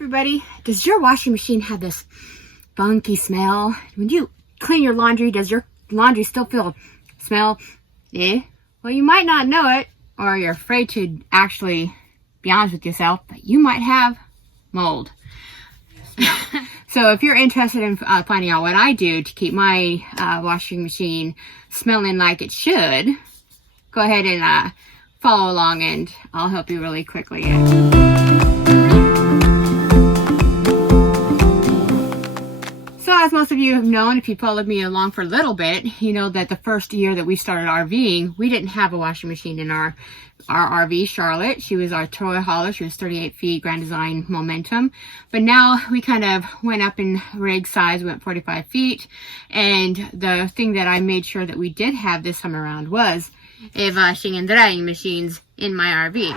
Everybody, does your washing machine have this funky smell? When you clean your laundry, does your laundry still smell? Well, you might not know it, or you're afraid to actually be honest with yourself, but you might have mold. So if you're interested in finding out what I do to keep my washing machine smelling like it should, go ahead and follow along and I'll help you really quickly. So as most of you have known, if you followed me along for a little bit, you know that the first year that we started RVing, we didn't have a washing machine in our RV. Charlotte, she was our toy hauler. She was 38 feet, Grand Design Momentum. But now we kind of went up in rig size, we went 45 feet. And the thing that I made sure that we did have this time around was a washing and drying machines in my RV.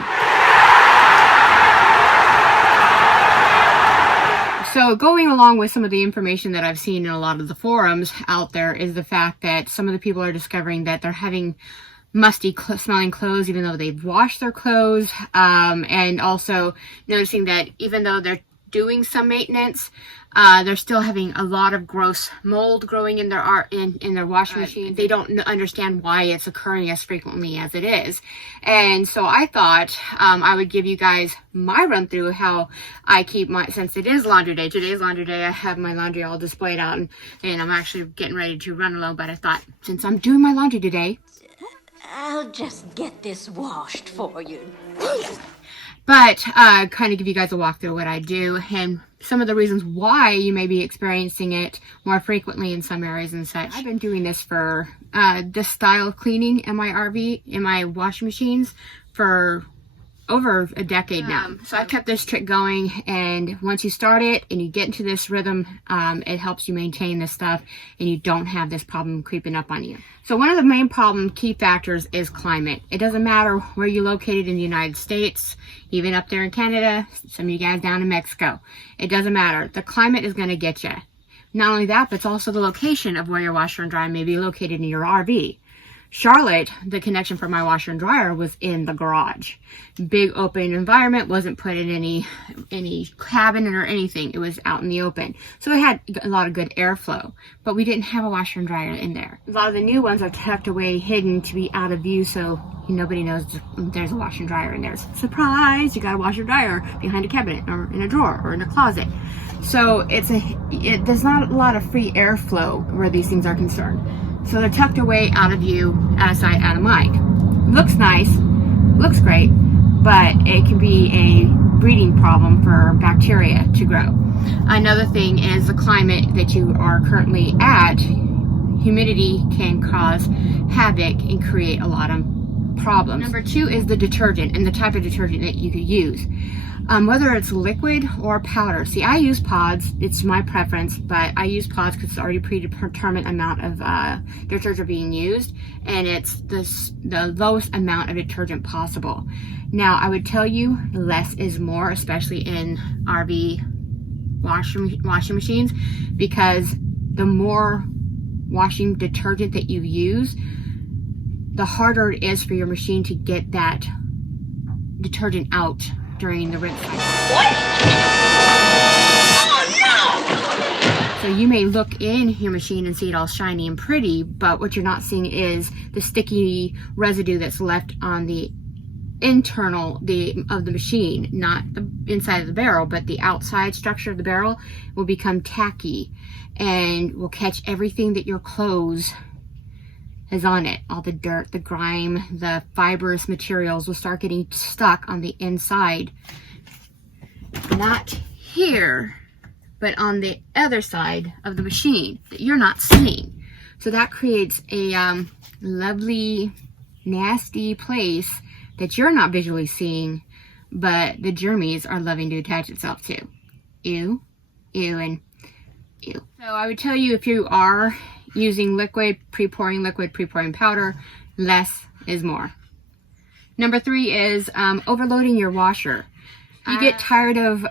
So going along with some of the information that I've seen in a lot of the forums out there is the fact that some of the people are discovering that they're having musty smelling clothes even though they've washed their clothes, and also noticing that even though they're doing some maintenance, they're still having a lot of gross mold growing in their washing machine. They don't understand why it's occurring as frequently as it is. And so I thought I would give you guys my run through how I keep my, since it is laundry day. Today's laundry day. I have my laundry all displayed out and I'm actually getting ready to run alone, but I thought since I'm doing my laundry today, I'll just get this washed for you. But kind of give you guys a walkthrough of what I do and some of the reasons why you may be experiencing it more frequently in some areas and such. I've been doing this for this style of cleaning in my RV, in my washing machines for over a decade now. So I've kept this trick going, and once you start it and you get into this rhythm, it helps you maintain this stuff and you don't have this problem creeping up on you. So one of the main key factors is climate. It doesn't matter where you're located in the United States, even up there in Canada, some of you guys down in Mexico. It doesn't matter. The climate is going to get you. Not only that, but it's also the location of where your washer and dryer may be located in your RV. Charlotte, the connection for my washer and dryer was in the garage. Big open environment, wasn't put in any cabin or anything. It was out in the open. So it had a lot of good airflow, but we didn't have a washer and dryer in there. A lot of the new ones are tucked away, hidden to be out of view, so nobody knows there's a washer and dryer in there. Surprise, you got a washer and dryer behind a cabinet or in a drawer or in a closet. So there's not a lot of free airflow where these things are concerned. So they're tucked away, out of view, out of sight, out of mind. Looks nice, looks great, but it can be a breeding problem for bacteria to grow. Another thing is the climate that you are currently at. Humidity can cause havoc and create a lot of problems. Number 2 is the detergent and the type of detergent that you could use. Whether it's liquid or powder. See, I use pods. It's my preference, but I use pods because it's already predetermined amount of detergent being used, and it's the lowest amount of detergent possible. Now, I would tell you less is more, especially in RV washing machines, because the more washing detergent that you use, the harder it is for your machine to get that detergent out during the rinse cycle. What? Oh no! So you may look in your machine and see it all shiny and pretty, but what you're not seeing is the sticky residue that's left on the internal of the machine, not the inside of the barrel, but the outside structure of the barrel will become tacky and will catch everything that your clothes is on it. All the dirt, the grime, the fibrous materials will start getting stuck on the inside. Not here, but on the other side of the machine that you're not seeing. So that creates a lovely, nasty place that you're not visually seeing, but the germies are loving to attach itself to. Ew, ew, and ew. So I would tell you, if you are using liquid, pre-pouring powder, less is more. Number 3 is overloading your washer. You get tired of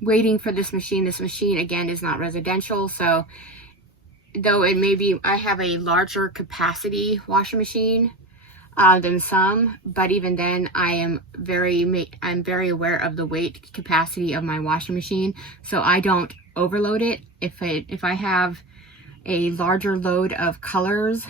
waiting for this machine. This machine, again, is not residential, so though it may be, I have a larger capacity washing machine, than some, but even then I'm very aware of the weight capacity of my washing machine, so I don't overload it. If I have a larger load of colors,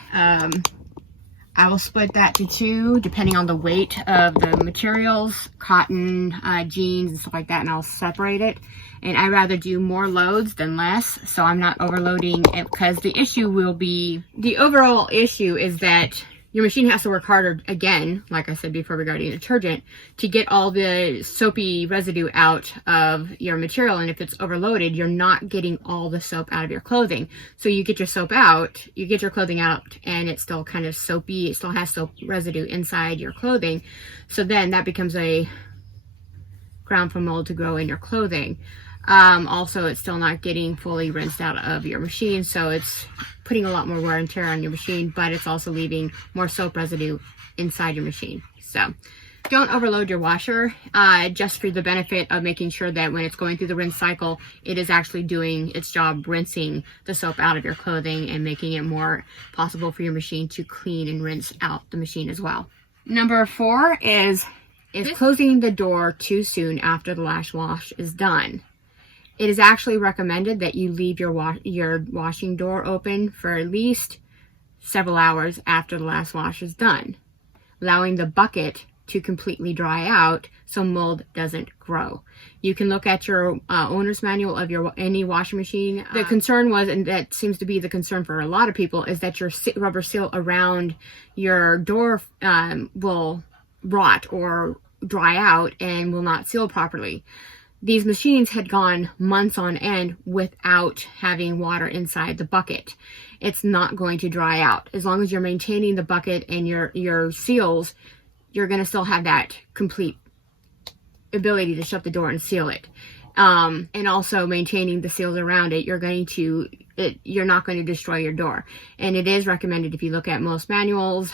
I will split that to 2 depending on the weight of the materials, cotton, jeans, and stuff like that, and I'll separate it. And I rather do more loads than less, so I'm not overloading it, because the overall issue is that your machine has to work harder, again, like I said before regarding detergent, to get all the soapy residue out of your material. And if it's overloaded, you're not getting all the soap out of your clothing. So you get your clothing out, and it's still kind of soapy. It still has soap residue inside your clothing. So then that becomes a ground for mold to grow in your clothing. Also, it's still not getting fully rinsed out of your machine, so it's putting a lot more wear and tear on your machine, but it's also leaving more soap residue inside your machine. So don't overload your washer, just for the benefit of making sure that when it's going through the rinse cycle, it is actually doing its job rinsing the soap out of your clothing and making it more possible for your machine to clean and rinse out the machine as well. Number 4 is closing the door too soon after the last wash is done. It is actually recommended that you leave your washing door open for at least several hours after the last wash is done, allowing the bucket to completely dry out so mold doesn't grow. You can look at your owner's manual of any washing machine. The concern was, and that seems to be the concern for a lot of people, is that your rubber seal around your door will rot or dry out and will not seal properly. These machines had gone months on end without having water inside the bucket. It's not going to dry out. As long as you're maintaining the bucket and your seals, you're going to still have that complete ability to shut the door and seal it. And also maintaining the seals around it, you're not going to destroy your door. And it is recommended, if you look at most manuals,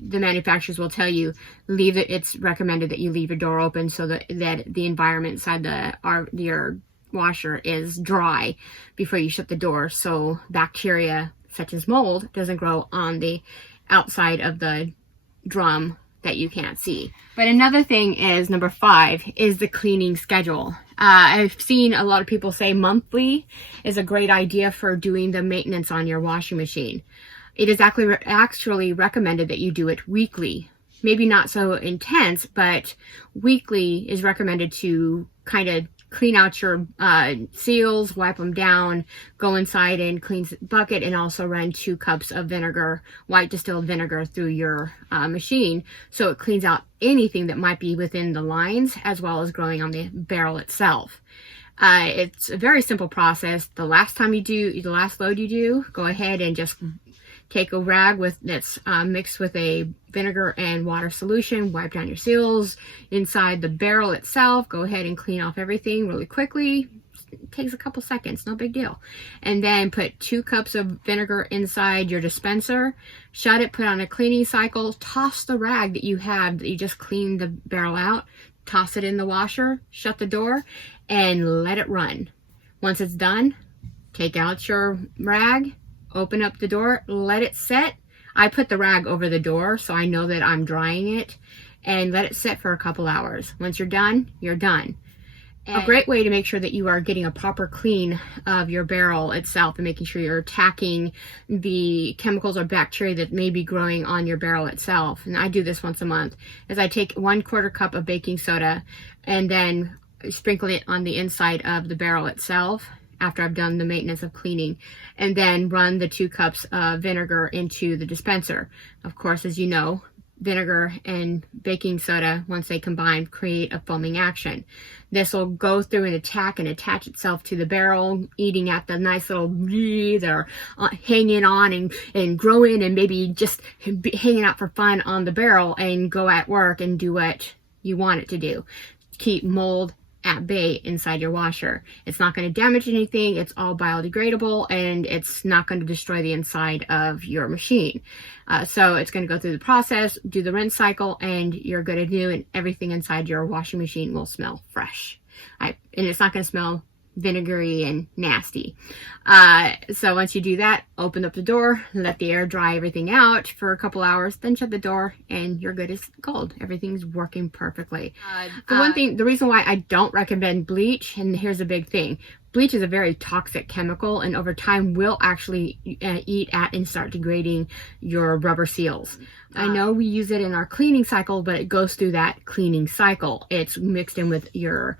the manufacturers will tell you it's recommended that you leave your door open so that the environment inside your washer is dry before you shut the door, so bacteria such as mold doesn't grow on the outside of the drum that you can't see. But another thing is, number 5 is the cleaning schedule. I've seen a lot of people say monthly is a great idea for doing the maintenance on your washing machine. It is actually recommended that you do it weekly. Maybe not so intense, but weekly is recommended to kind of clean out your seals, wipe them down, go inside and clean the bucket, and also run 2 cups of vinegar, white distilled vinegar, through your machine, so it cleans out anything that might be within the lines as well as growing on the barrel itself. It's a very simple process. The last load you do, go ahead and just take a rag that's mixed with a vinegar and water solution, wipe down your seals inside the barrel itself, go ahead and clean off everything really quickly. It takes a couple seconds, no big deal. And then put 2 cups of vinegar inside your dispenser, shut it, put on a cleaning cycle, toss the rag that you just cleaned the barrel out, toss it in the washer, shut the door, and let it run. Once it's done, take out your rag, open up the door, let it set. I put the rag over the door so I know that I'm drying it, and let it set for a couple hours. Once you're done, you're done. And a great way to make sure that you are getting a proper clean of your barrel itself and making sure you're attacking the chemicals or bacteria that may be growing on your barrel itself, and I do this once a month, is I take 1/4 cup of baking soda and then sprinkle it on the inside of the barrel itself after I've done the maintenance of cleaning, and then run the 2 cups of vinegar into the dispenser. Of course, as you know, vinegar and baking soda, once they combine, create a foaming action. This will go through and attach itself to the barrel, eating at the nice little that are hanging on and growing and maybe just hanging out for fun on the barrel, and go at work and do what you want it to do. Keep mold at bay inside your washer. It's not going to damage anything, it's all biodegradable, and it's not going to destroy the inside of your machine. So it's going to go through the process, do the rinse cycle, and you're going to do, and everything inside your washing machine will smell fresh. And it's not going to smell vinegary and nasty. So once you do that, open up the door, let the air dry everything out for a couple hours, then shut the door, and you're good as gold. Everything's working perfectly. The reason why I don't recommend bleach, and here's a big thing. Bleach is a very toxic chemical, and over time will actually eat at and start degrading your rubber seals. I know we use it in our cleaning cycle, but it goes through that cleaning cycle. It's mixed in with your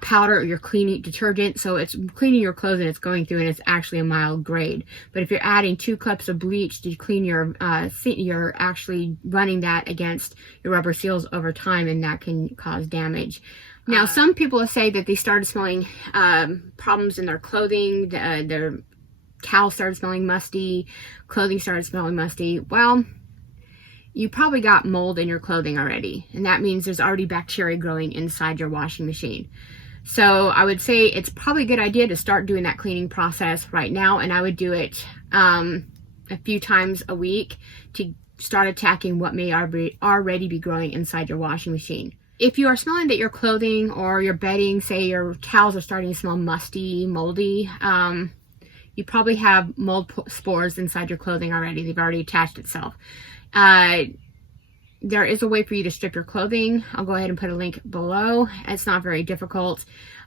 powder or your cleaning detergent, so it's cleaning your clothes and it's going through, and it's actually a mild grade. But if you're adding 2 cups of bleach to clean your you're actually running that against your rubber seals over time, and that can cause damage. Now, some people say that they started smelling problems in their clothing, their towels started smelling musty, clothing started smelling musty. Well, you probably got mold in your clothing already, and that means there's already bacteria growing inside your washing machine. So I would say it's probably a good idea to start doing that cleaning process right now, and I would do it a few times a week to start attacking what may already be growing inside your washing machine. If you are smelling that your clothing or your bedding, say your towels are starting to smell musty, moldy, you probably have mold spores inside your clothing already. They've already attached itself. There is a way for you to strip your clothing. I'll go ahead and put a link below. It's not very difficult.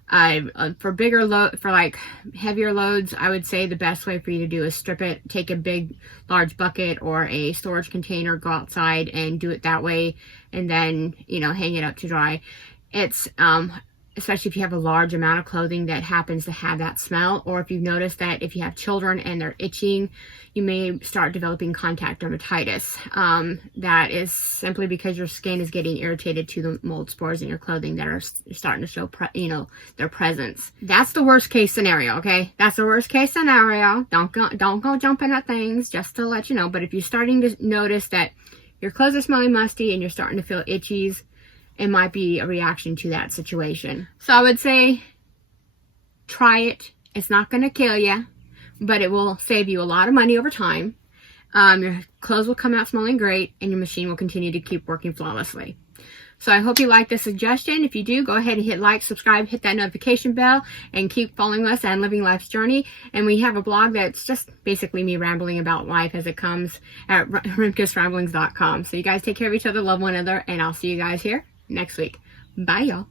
For like heavier loads, I would say the best way for you to do is strip it, take a large bucket or a storage container, go outside and do it that way, and then, hang it up to dry. It's, especially if you have a large amount of clothing that happens to have that smell, or if you've noticed that if you have children and they're itching, you may start developing contact dermatitis. That is simply because your skin is getting irritated to the mold spores in your clothing that are starting to show, their presence. That's the worst case scenario, okay? That's the worst case scenario. Don't go jumping at things, just to let you know. But if you're starting to notice that your clothes are smelling musty and you're starting to feel itchies, it might be a reaction to that situation. So I would say, try it. It's not going to kill you, but it will save you a lot of money over time. Your clothes will come out smelling great, and your machine will continue to keep working flawlessly. So I hope you like this suggestion. If you do, go ahead and hit like, subscribe, hit that notification bell, and keep following us and living life's journey. And we have a blog that's just basically me rambling about life as it comes at rimkusramblings.com. So you guys take care of each other, love one another, and I'll see you guys here next week. Bye, y'all.